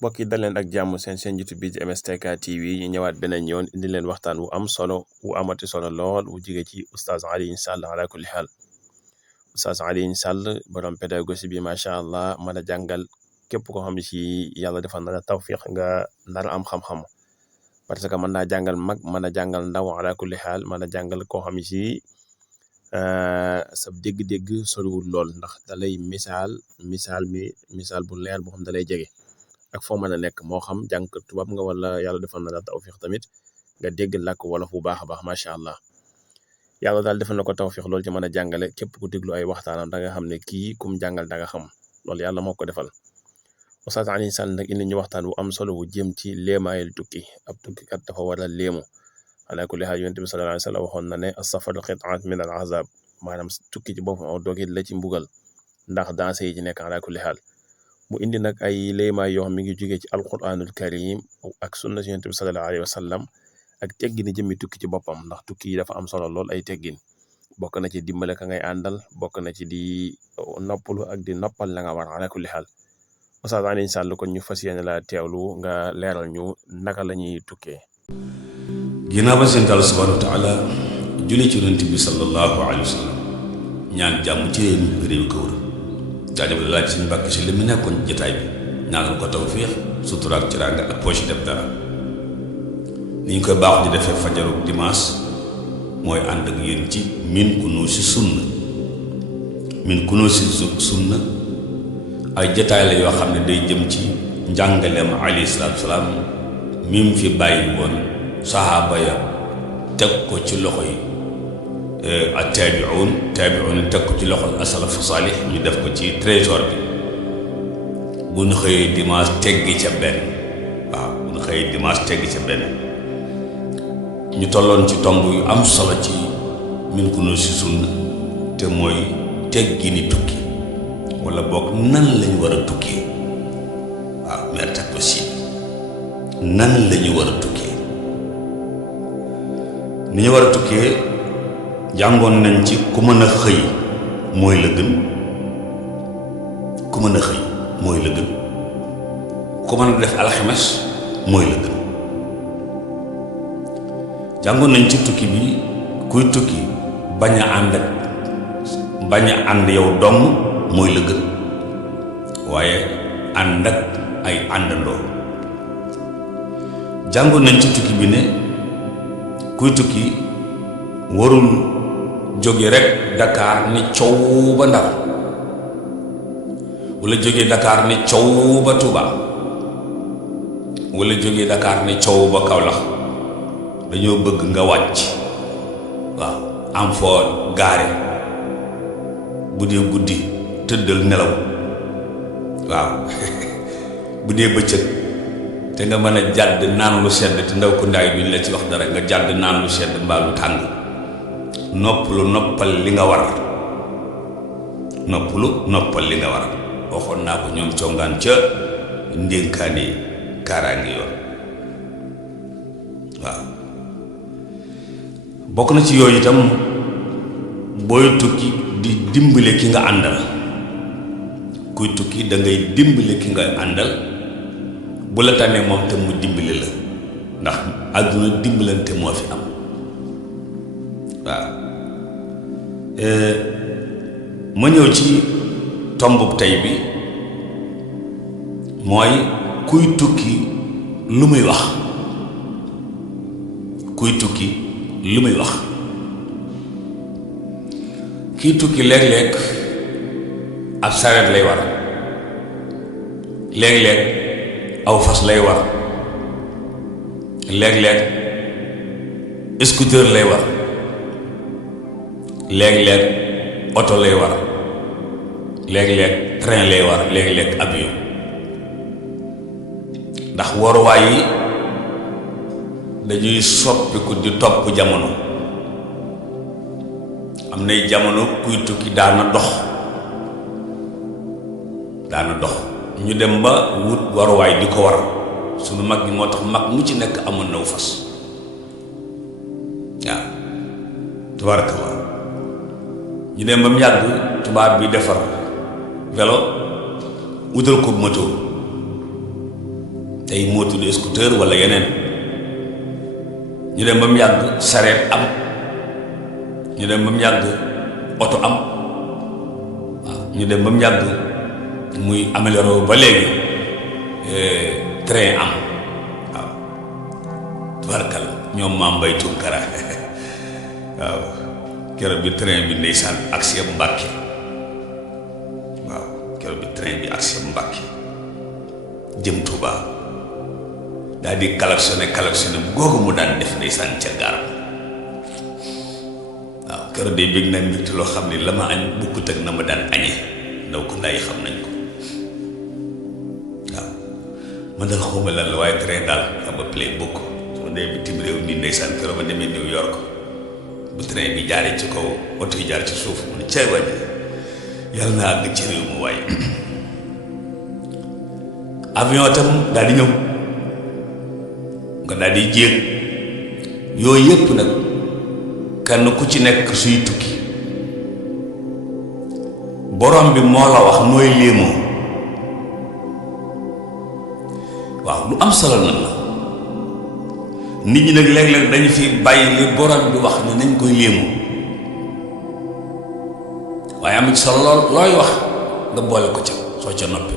mbokk yi dal leen ak jàmm seen YouTube bi di MSTK TV ñu ñëwaat beneen yoon indi leen waxtaan wu am solo wu amati solo lool wu jóge ci oustaz Alioune Sall ala kulli xaal. oustaz Alioune Sall borom pédagogie bi macha allah mën a jàngal képp koo xam ne si yàlla defal na la tawfiq nga nar am xam-xam parce que mën naa jàngal mag mën a jàngal ndaw ala kulli xaal mën a jàngal koo xam ne si sa dégg-dégg soriwul lool ndax dalay misaal bu leer boo xam dalay jege. ak foo mën a nekk moo xam jàng tubaab nga wala yàlla defal na la tawfiq tamit nga dégg làkk wolof bu baax a baax macha allah yàlla daal defal na ko tawfiq loolu ci mën a jàngale képp ku déglu ay waxtaanam da nga xam ne kii kum jàngal da nga xam loolu yàlla moo ko defal. Oustaz Alioune Sall nag indi ñu waxtaan wu am solo wu jëm ci léemaayal tukki ab tukkikat dafa war a léemu ala kulli haal yonent bi sallallahu alayhi wa sallam waxoon na ne as-safaru qit'atun min al-azab maanaam tukki ci boppam aw dogit la ci mbugal ndax danse yi ci nekk ala kulli haal. mu indi nag ay léemaay yoo xam mi ngi jógee ci alquranul karim ak sunna si yonent bi sallallahu alayhi wa sallam ak teggini jëmmi tukki ci boppam ndax tukki yi dafa am solo lool ay teggin bokk na ci dimbale ka ngay àndal bokk na ci di noppalu ak di noppal la nga war ala kulli xaal. Oustaz Alioune Sall kon ñu fas yéene la teewlu nga leeral ñu naka la ñuy tukkee. ginnaaw ba seen taal subhanahu wa taala julli ci yonent bi sallallahu alayhi wa sallam ñaan jàmm ci réew ko wër jaajëf la laaj suñu mbàkk si li mu nekkoon jotaay bi ñaanal ko tawfiix sutura ak teraanga ak poche def dara ni ñu koy baax di defee fajaru dimanche mooy ànd ak yéen ci min ku noo si sunna ay jotaay la yoo xam ne day jëm ci njàngaleem alayhi salaatu salaam mi mu fi bàyyi woon sahaaba ya teg ko ci loxo yi ak taabi'un teg ko ci loxol asalafu saalih ñu def ko ci trésor bi bu ñu xëyee dimanche teggi ca benn ñu tolloon ci tomb yu am solo ci min ku nu si sunna te mooy teggi ni tukki wala boog nan lañu war a tukkee waaw meer teg ko si nan lañu war a tukkee ni ñu war a tukkee jàngoon nañ ci ku mën a xëy mooy la gën ku mën a xëy mooy la gën ku mën a def alxames mooy la gën jàngoon nañ ci tukki bi kuy tukki bañ a ànd yow dong mooy la gën waaye ànd ak ay àndandoo jàngoon nañ ci tukki bi ne kuy tukki warul jóge rek Dakar ni coow ba Ndar wala jóge Dakar ni coow ba Touba wala jóge Dakar ni coow ba Kaolack dañoo bëgg nga wàcc waaw am foo gaare bu dee guddi tëddal nelaw waaw bu dee bëccëg te nga mën a jàdd naan lu sedd te ndaw ku ndaay duñ la ci wax dara nga jàdd naan lu sedd mbaa lu tàng noppal li nga war waxoon naa ko ñoom congaan ca ndénkaane kaaraange yoon waaw bokk na ci yooyu itam booy tukki di dimbale ki nga àndal kuy tukki da ngay dimbale ki nga àndal bu la tànnee moom te mu dimbale la ndax àdduna dimbalante moo fi am waaw ma ñëw ci tombub tey bi mooy kuy tukki lu muy wax kiy tukki léeg-léeg ab saret lay war léeg-léeg aw fas lay war léeg-léeg scooter lay war léeg-léeg oto lay war léeg-léeg train lay war léeg-léeg avion ndax waruwaay yi dañuy soppiku di topp jamono am nay jamono kuy tukki daana dox ñu dem ba wut waruwaay di ko war sunu mag ñi moo tax mag mu ci nekk amoon naw fas waaw tabarakallah ñu dem ba mu yàgg tubaab bi defar vélo wutal ko moto tey moo tudd scooter wala yeneen. ñu dem ba mu yàgg sareet am, ñu dem ba mu yàgg oto am, waaw ñu dem ba mu yàgg muy amélioré ba léegi train am, waaw tubarkalla ñoom maam Mbay Tunkara waaw keroog bi train bi ndeysaan agsi Mbàkke, waaw keroog bi train bi agsi Mbàkke jëm Tuubaa daal di klaxonné bu googu mu daan def ndeysaan ca gaar waaw keroog day bég na mbir loo xam ne la ma añ bukkut ak na ma daan añee ndaw ko nday xam nañ ko waaw man dal xawma lan la waaye train daal xam nga play bukk su ma dee bitim réew nii ndeysaan keroog ma demee New York bu train bi jaaree ci kaw oto yi jaar ci suuf mu ne cay wàññi yàlla naa àgg ci réew mu waaye avion tam daal di ñëw nga daal di jéeg yooyu yëpp nag kenn ku ci nekk suy tukki borom bi moo la wax nooy léemoo waaw lu am solo nag la nit ñi nag léeg-léeg dañu fi bàyyi li borom bi wax ne nañ koy léemoo waaye am ci solo lool looy wax nga boole ko ca soo ca noppi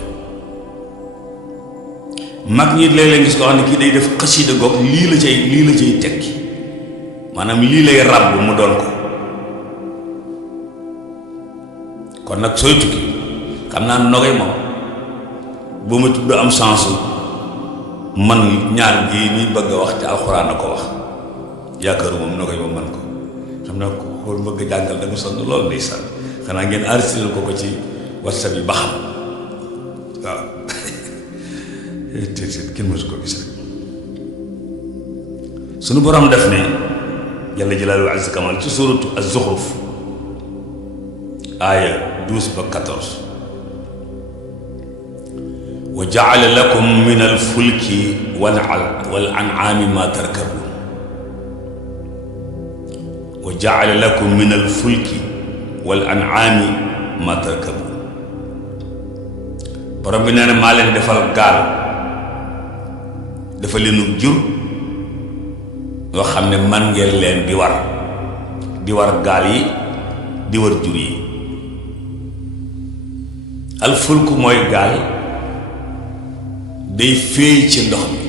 mag ñi léeg-léeg gis ko xam ne kii day def xasida goog lii la cay tekki maanaam lii lay ràbb mu doon ko kon nag sooy tukki xam naa nogay moom boo ma tudd am chance man ñaar gi ñuy bëgg a wax te alxuraan a ko wax yaakaaru moom nogay moom man ko xam naa ko xool bëgg a jàngal da nga sonn lool ndeysaan xanaa ngeen enregistré ko ci WhatsApp yi ba xam waaw kenn mësu ko gis rek sunu borom def ne jalla jalaaluhu azza kamal ci suuratu az-Zukhruf aaya 12 ba 14 wa ja'ala lakum min al-fulki wal an'aami ma tarkabun wa ja'ala lakum min al-fulki wal an'aami ma tarkabun borom bi nee na maa leen defal gaal dafa leenu jur yoo xam ne man ngeen leen di war gaal yi di war jur yi alfulku mooy gaal day féey ci ndox mi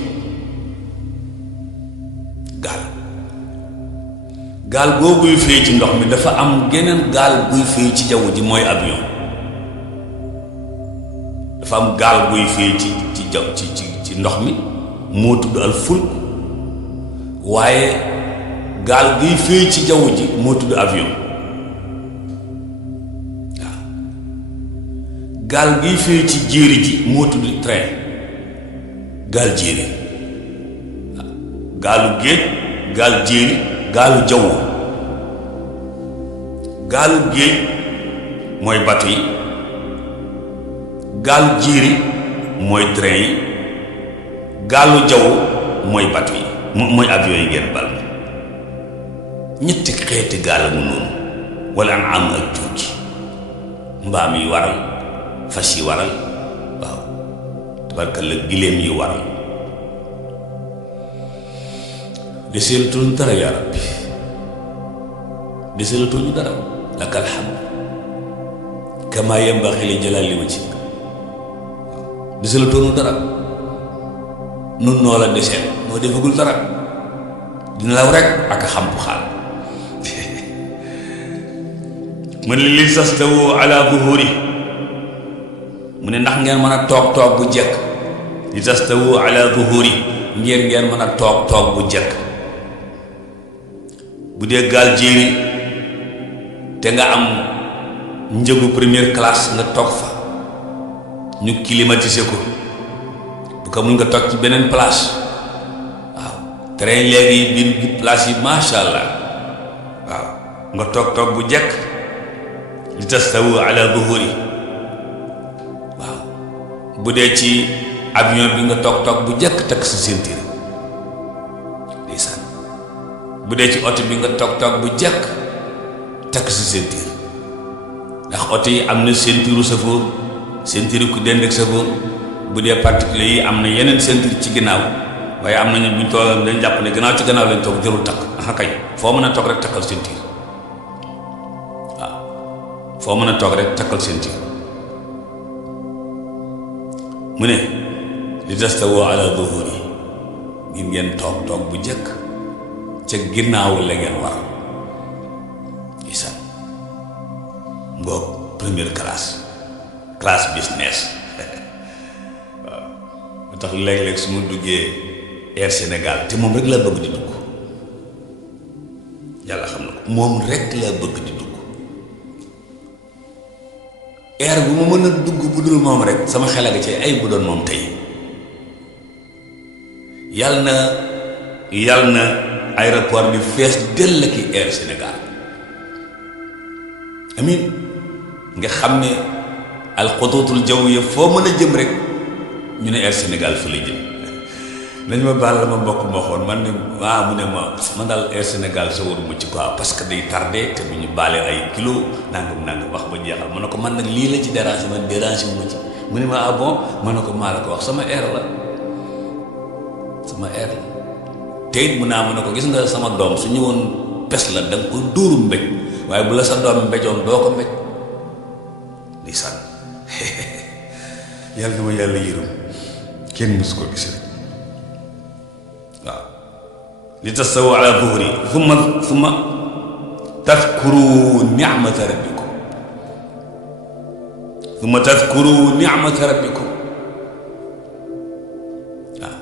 gaal googuy féey ci ndox mi dafa am geneen gaal buy féey ci jaww ji mooy avion dafa am gaal buy féey ci ndox mi moo tudd al fulk waaye gaal giy féey ci jaww ji moo tudd avion waaw gaal giy féey ci jéeri ji moo tudd train gaal jéeri waaw gaalu géej gaal jéeri gaalu jaww gaalu géej mooy bato yi gaalu jéeri mooy train yi gaalu jaww mooy bato yi mooy avion yi ngeen bal ma ñetti xeeti gaal mu noonu wala am ak jur gi mbaam yi waral fas yi waral waaw tabarkalla giléem yi waral deseelatuñ dara yaa rabbi deseelatuñu dara lakal hamd kama yambaxi li jalaali wajhik deseelatuñu dara nun noo la deseel noo defagul dara dina law rek ak xampu xaal mu ne li tastawu ala zuhuri mu ne ndax ngeen mën a toog bu jekk li tastawu ala zuhuri ngeen mën a toog bu jekk bu dee gaal jéeri te nga am njëgu première classe nga toog fa ñu climatiser ko bu ko mun nga toog ci beneen place waaw train léegi bi place yi masha Allah waaw nga toog bu jekk li tastawu ala zuhuri waaw bu dee ci avion bi nga toog bu jekk takk sa ceinture ndeysaan bu dee ci oto bi nga toog bu jekk takk sa ceinture ndax oto yi am na ceinture chauffeur ceinture ku dend ak chauffeur bu dee particulier yi am na yeneen ceinture ci ginnaaw waaye am nañu buñ toog dañ jàpp ne gannaaw ci gannaaw lañ toog jërul takk aha kay foo mën a toog rek takkal ceinture waaw foo mën a toog rek takkal ceinture mu ne li tastawu ala zuhuri ngir ngeen toog bu jëkk ca ginnaaw la ngeen war isan ngoog première classe business waaw lu tax léeg-léeg su ma duggee Air Sénégal te moom rek laa bëgg di dugg yàlla xam na ko moom rek laa bëgg di dugg air bu ma mën a dugg bu dul moom rek sama xel a nga ci ay bu doon moom tey yàlla na aéroport bi fees dell ki Air Sénégal amin nga xam ne alxutuutul jawwiya foo mën a jëm rek ñu ne Air Sénégal fa la jëm nañ ma baal la ma mbokk ma xoon man ne waaw mu ne ma man daal Air Sénégal sa waruma ci quoi parce que day tardé te bu ñu baale ay kilo nangam wax ba jeexal ma ne ko man nag lii la ci dérange man dérange mu ci mu ne ma ah bon ma ne ko maa la ko wax sama air la te it mu naa ma ne ko gis nga sama doom su ñëwoon pes la da nga ko dóoru mbéj waaye bu la sa doom mbéjoon doo ko mbéj di sànn yàlla na ma yàlla yërëm kenn mësu ko gis rek waaw li tastawu ala zuhri thumma tadkuru ni'mata rabbikum waaw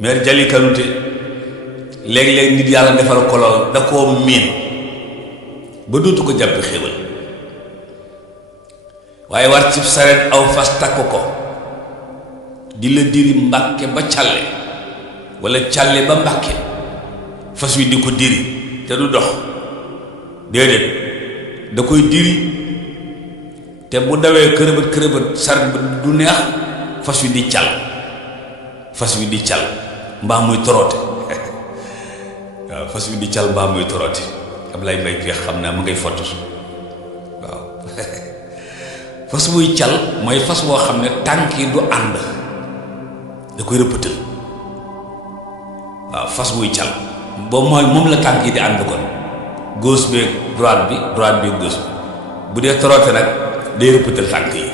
mère Jali Kanouté léeg-léeg nit yàlla defal ko lool da koo miin ba dootu ko jàppe xéwal waaye war ci saret aw fas takk ko di la diri mbàkke ba càlle walla càlle ba mbàkke fas wi di ko diri te du dox déedéet da koy diri te bu dawee kërëbët saret ba du neex fas wi di cal mbaa muy toroote waaw fas wi di cal mbaa muy toroote Ablaye Mbaye Peex xam naa mu ngay fottu waaw fas wuy cal mooy fas woo xam ne tànk yi du ànd da koy rëppatal waaw fas wuy cal boobu mooy moom la tànk yi di ànd kon gauche beeg droite bi gauche bi bu dee toroote nag day rëppatal tànk yi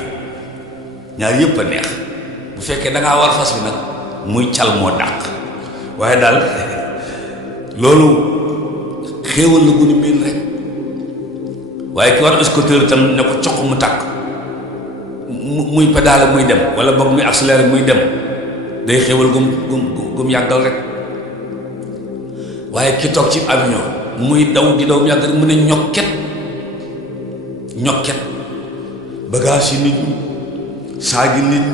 ñaar yëpp a neex bu fekkee dangaa war fas wi nag muy cal moo dàq waaye daal loolu xéewal la gunu miin rek waaye ki war scooter itam ne ko coq mu tàkk muy pédale muy dem wala boog muy accéléré muy dem day xéewal gum yàggal rek waaye ki toog ci avion muy daw di daw mu yàgg rek mu ne ñokket bagage yi nit ñi saagi nit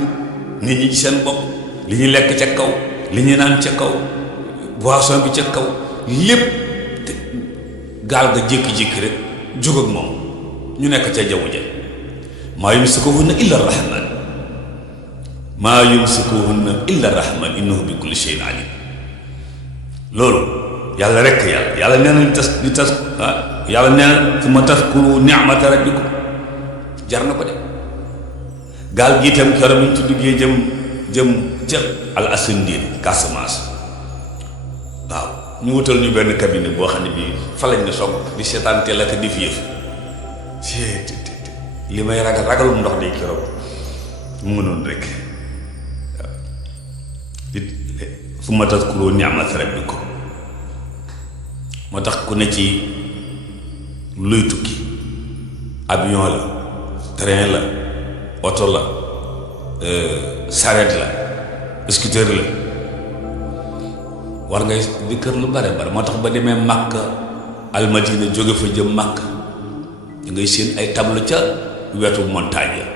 ñi ci seen bopp li ñuy lekk ca kaw li ñuy naan ca kaw boisson bi ca kaw lépp gaal ga jékki-jékki rek jóg ak moom ñu nekk ca jaww ja maa yumsikuhunna illa rahman innahu bi kulli shay'in alim loolu yàlla rekk yàlla nee na yàlla nee na summa tadkuru ni'mata rabbikum jar na ko de gaal gi itam keroog ñu ci duggee jëm ca al asindin Casamance waaw ñu wutal ñu benn cabinet boo xam ne bii fa lañ ne soog di seetaan teel ak di fi yëf li may ragalum ndox day keroog mu mënoon rek waaw summa tadkuru ni'mata rabbikum moo tax ku ne ci luy tukki avion la train la oto la saret la scooter la war ngay di kër lu bare moo tax ba demee Makka almadina jóge fa jëm Makka da ngay seen ay tableau ca wetu montagne ya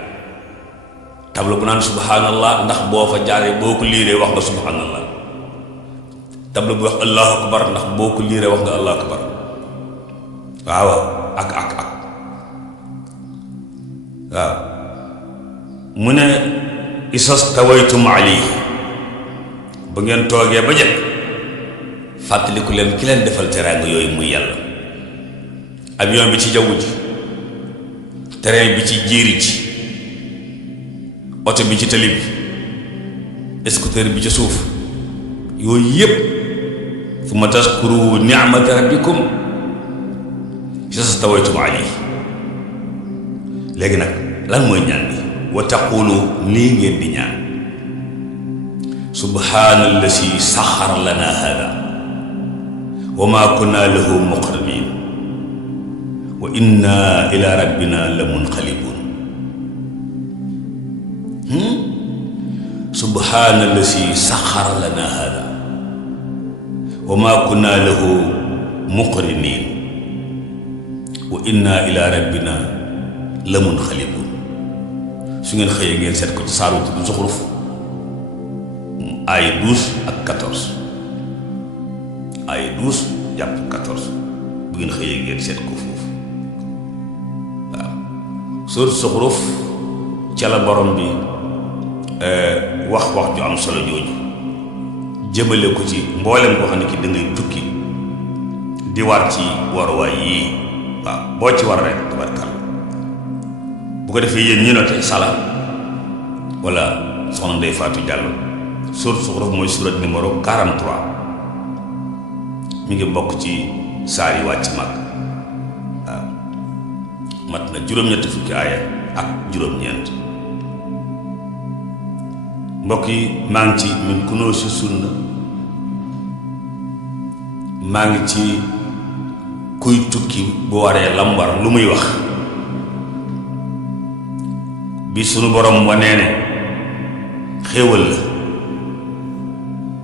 tableau bu naan subhanallah ndax boo fa jaaree boo ko liiree wax nga subhanallah tableau bu wax allahu akbar ndax boo ko liiree wax nga allahu akbar waaw ak waaw mu ne isastawaytum alayhi ba ngeen toogee ba jëkk fàttaliku leen ki leen defal teraanga yooyu muy yàlla avion bi ci jaww ji train bi ci jéeri ji oto bi ci tali bi scooter bi ca suuf yooyu yëpp summa tazkuru ni'mata rabbikum iza stawaytum alayhi. léegi nag lan mooy ñaan bi wa taqulu lii ngeen di ñaan subhaana allasi saxara lana hada wa ma kunna lahu muqrinin wa inna ila rabbina la munqalibun. subhaana allasi saxara lana hada wa ma kunna lahu muqrinin wa inna ila rabbina la munqalibun. su ngeen xëyee ngeen seet ko ci saaru tudd Zuxruf ay 12 ak 14 ay 12 jàpp 14 bu ngeen xëyee ngeen seet ko foofu waaw. sóor Zuxruf ca la borom bi wax ju am solo jooju jëmale ko ci mboolem koo xam ne ki da ngay tukki di war ci waruwaay yii waaw boo ci war rek tabarkal bu ko defee yéen ñi noté sala wala soxna Ndeye Fatou Diallo surat Zuxruf mooy surat numéro 43 mi ngi bokk ci saar yi wàcc mag waaw mat na juróom-ñetti fukki aaya ak juróom-ñeent. mbokk yi maa ngi ci min kunoosi sunna maa ngi ci kuy tukki bu waree lam war lu muy wax bi sunu borom wanee ne xéewal la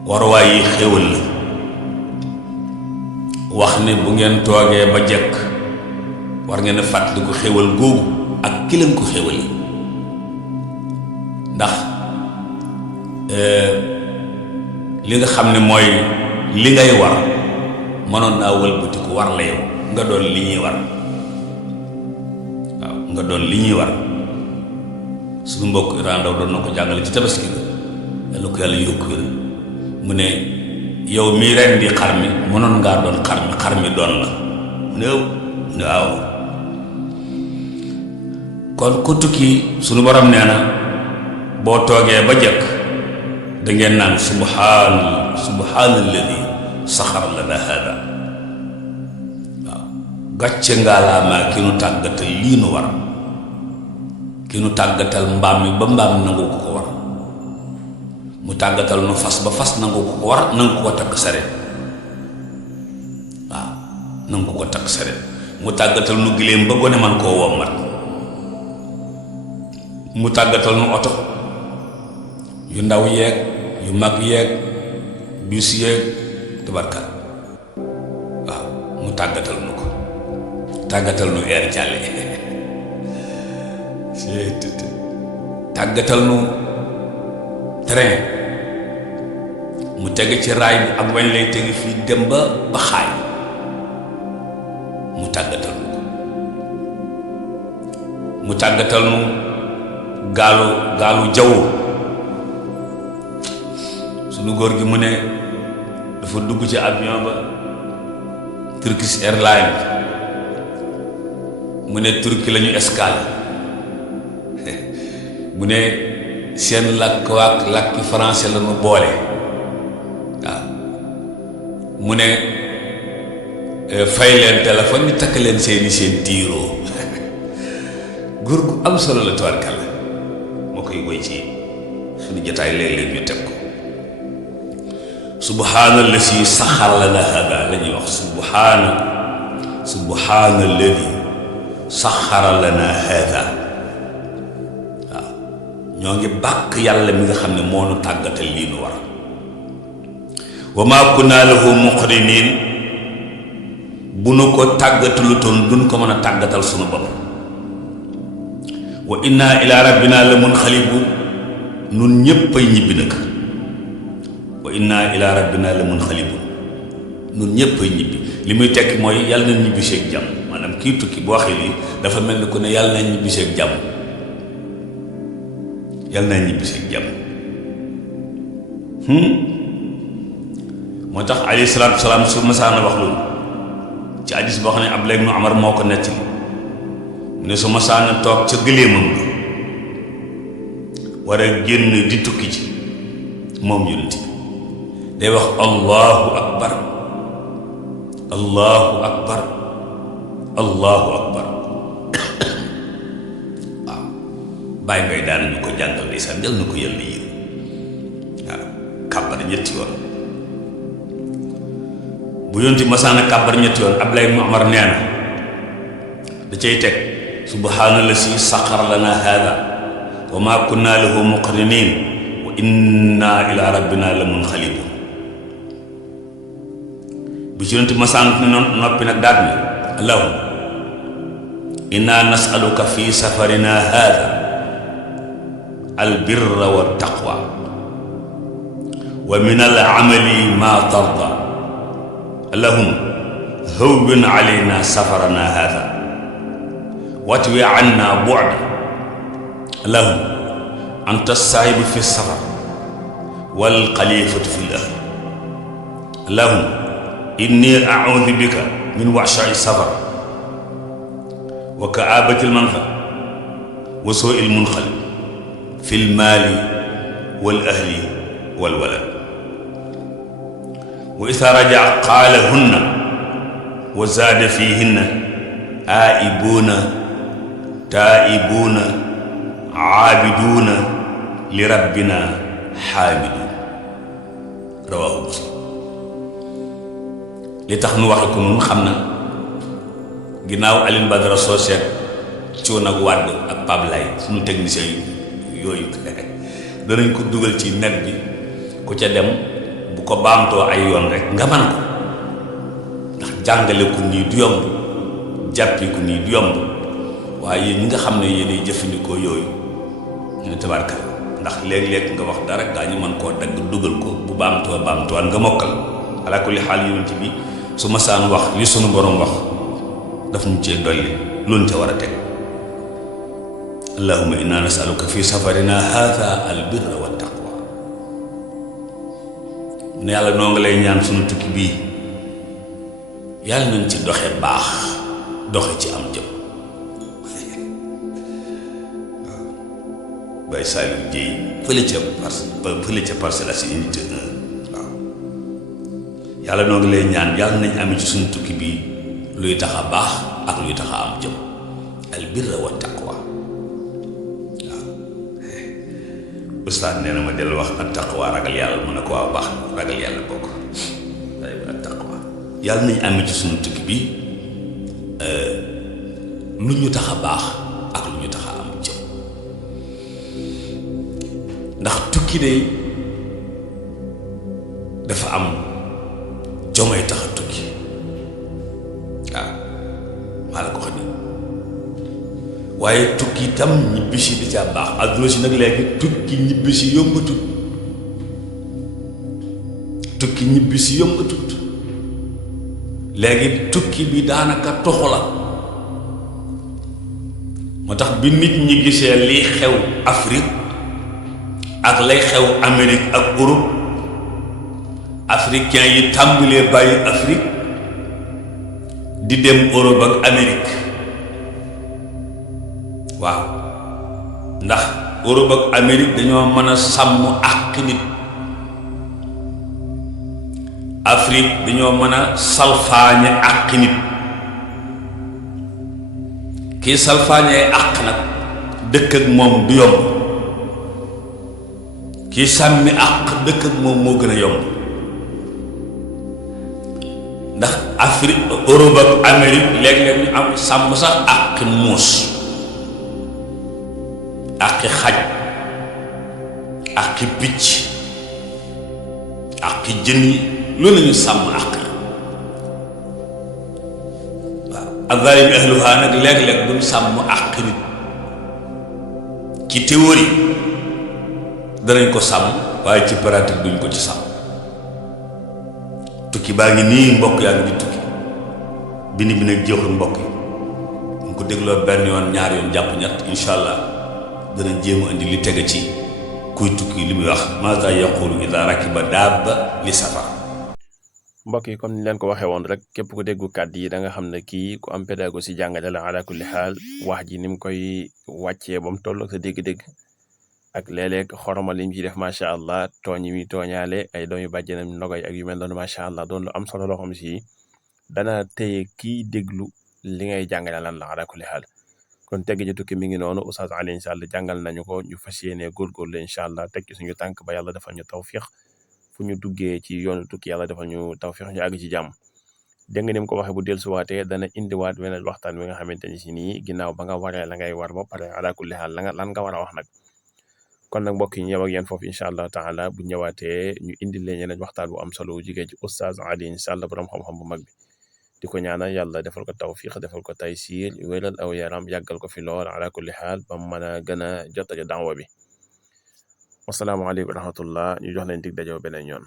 waruwaay yi xéewal la wax ne bu ngeen toogee ba jekk war ngeen a fàttali ko xéewal googu ak ki leen ko xéewali ndax li nga xam ne mooy li ngay war mënoon naa wëlbati ko war la yow nga doon li ñuy war waaw nga doon li ñuy war suñu mbokk Iran Ndaw doon na ko jàngale ci tabaski ga yàlla ko yàlla yokk wér mu ne yow mii ren di xar mi mënoon ngaa doon xar mi doon la mu ne waaw kon ku tukki suñu borom nee na boo toogee ba jëkk da ngeen naan subhaanalladi saxar lana hada waaw gàcce ngaalaamaa ki nu tàggatal lii nu war ki nu tàggatal mbaam mi ba mbaam nangu ko ko war mu tàggatal nu fas ba fas nangu ko ko war nangu ko takk saret waaw nangu ko takk saret mu tàggatal nu giléem ba gone man koo wommat mu tàggatal nu oto yu ndaw yeeg yu mag yeeg bus yeeg tabarkal waaw mu tàggatal nu ko tàggatal nu air jàlle tàggatal nu train mu teg ci raay bi ak wañ lay tegi fii dem ba xaay mu tàggatal nu ko mu tàggatal nu gaalu jaww suñu góor gi mu ne dafa dugg ci avion ba Turkish Airlines mu ne Turquie lañu escale mu ne seen làkk waak làkki français la ñu boole waaw mu ne fay leen téléphone ñu takk leen seen tiiroo góor gu am solo la tubaarkalla moo koy woy ci suñu jotaay léeg-léeg ñu teg ko subhaanallasi saxar lana hada la ñuy wax subhaanalladi saxara lana hada waaw ñoo ngi bàkk yàlla mi nga xam ne moo nu tàggatal lii nu war wa maa kunna lahu muqrinin bu nu ko tàggatalutoon duñ ko mën a tàggatal sunu bopp wa inna ila rabbina la munqalibun nun ñépp ay ñibbi nag wa inna ila rabbina la munqalibun nun ñépp ay ñibbi li muy tekki mooy yàlla na ñibbi seeg jàmm maanaam kii tukki boo waxee lii dafa mel ni ku ne yàlla na ñibbi seeg jàmm yàlla na ñibbi seeg jàmm moo tax alayhi salaatu wasalaam su masaana wax loolu ci hadiis boo xam ne Abdullah ibnu Umar moo ko nettali mu ne su masaana toog ca gëléemam ga war a génn di tukki ci moom yonent bi day wax allahu akbar allahu akbar allahu akbar waaw bàyyi ngay daan ñu ko jàngal ndeysaan jël na ko yàlla yéen waaw kàbbar ñetti yoon bu yonent bi masaana kàbbar ñetti yoon Ablaye Mu'mar nee na da cay teg subhaana la si saxara lana hada wa ma kunna lahu muqrinin wa inna ila rabbina la munqalibun bu ci yonent masaan noppi nag daat ni allahumma inna nasaluka fi safarina hada albirra wa taqwa wa min alamali ma tarda allahumma hawwin alayna safarana hada watwi anna bu'da allahumma anta as-sahibu fi as-safar wal khalifatu fi al-ahl allahumma inni a'udhu bika min wahsha'i as-safar wa ka'abati al-manzar wa su'i al-munqalib fi al-mali wal ahli wal walad wa idha raja'a qalahunna wa zada fihinna aibuna taibuna aabiduna li rabbina xaamidun rawahu muslim li tax nu waxe ko nun xam na ginnaaw Alioune Badara Socé Cuun ak Wàdd ak Pablay suñu technicien yooyu danañ ko dugal ci net bi ku ca dem bu ko baamtoo ay yoon rek nga man ko ndax jàngale ko nii du yomb jàppi ko nii du yomb waaye yéen ñi nga xam ne yéenay jëfandikoo yooyu ñu tabarkal ndax léeg-léeg nga wax dara gaa ñu mën koo dagg dugal ko bu baamtuwaan nga mokkal ala kulli xaal yonent bi su masaan wax li sunu borom wax daf ñu cee dolli luñ ca war a teg allahumma inna nasaluka fi safarina hadha albirra wa taqwa ne yàlla noo nga lay ñaan sunu tukki bii yàlla nañ ci doxe baax doxe ci am jëm bay Saliou Dieye fële ca Parcelles Assainies unité 1 waaw yàlla noo ngi lay ñaan yàlla nañ amee ci suñu tukki bii luy tax a baax ak luy tax a am jëm al birra wa taqwa waaw ustaas nee na ma del wax ak taqwa ragal yàlla mu ne ko waaw baax ragal yàlla bokk ay ak taqwa yàlla nañ amee ci suñu tukki bii lu ñu tax a baax ak lu ñu tax a am jëm ndax tukki de dafa am jomay tax a tukki waaw maa la ko xam ne waaye tukki itam ñibbisi da caa baax adduna si nag léegi tukki ñibbisi yombatut tukki ñibbisi yombatut léegi tukki bi daanaka toxu la moo tax bi nit ñi gisee liy xew Afrique ak lay xew Amérique ak Europe africain yi tàmbalee bàyyi Afrique di dem Europe ak Amérique waaw ndax Europe ak Amérique dañoo mën a sàmm àq nit Afrique dañoo mën a salfaañe àq nit kii salfaañee àq nag dëkk ak moom du yomb kii sàmmi àq dëkk ak moom moo gën a yomb ndax Afrique Europe ak Amérique léeg-léeg ñu am sàmm sax àqi muus àqi xaj àqi picc àqi jën yi loolu la ñu sàmm àq yi waaw azalimi ahluha nag léeg-léeg duñ sàmm àq nit ci théorie danañ ko sàmm waaye ci pratique duñ ko ci sàmm tukki baa ngi nii mbokk yaa ngi di tukki bind bi nag jeexul mbokk yi ñu ko dégloo benn yoon ñaar yoon jàpp ñett insha allah dana jéem a indi li tege ci kuy tukki li muy wax maza yaqulu ida rakiba dabba li safar. mbokk yi comme ni leen ko waxee woon rek képp ku déggu kàddu yi da nga xam ne kii ku am pédagogie jàngale la ala kulli xaal wax ji ni mu koy wàccee ba mu toll ak sa dégg-dégg ak léeg-léeg xoroma lim ci def macha allah tooñ yi muy tooñaale ay doomi bàjjenam nogay ak yu mel noonu macha allah doon lu am solo loo xam si dana téye kii déglu li ngay jàngale lan la ala kulli xaal kon tegg ji tukki mi ngi noonu Oustaz Alioune Sall jàngal nañu ko ñu fas yéene góorgóorlu incha allah teg ci suñu tànk ba yàlla defal ñu tawfiq fu ñu duggee ci yoonu tukki yàlla defal ñu tawfiq ñu àgg ci jàmm. dégg nga ni mu ko waxee bu dellusiwaatee dana indiwaat weneen waxtaan wi nga xamante ni si nii ginnaaw ba nga waree la ngay war ba pare ala kulli xaal lan nga war a wax nag. kon nag mbokk yi ñëw ak yéen foofu incha allah taala bu ñëwaatee ñu indil leen yeneen waxtaan bu am solo jigéen ci Oustaz Alioune Sall borom xam-xam bu mag bi. di ko ñaanal yàlla defal ko tawfiq defal ko taysiir wéral aw yaram yàggal ko fi lool ala kulli xaal ba mu mën a gën a jottali daawa bi. wasalaamaaleykum wa rahmatullah ñu jox leen dig daje beneen yoon.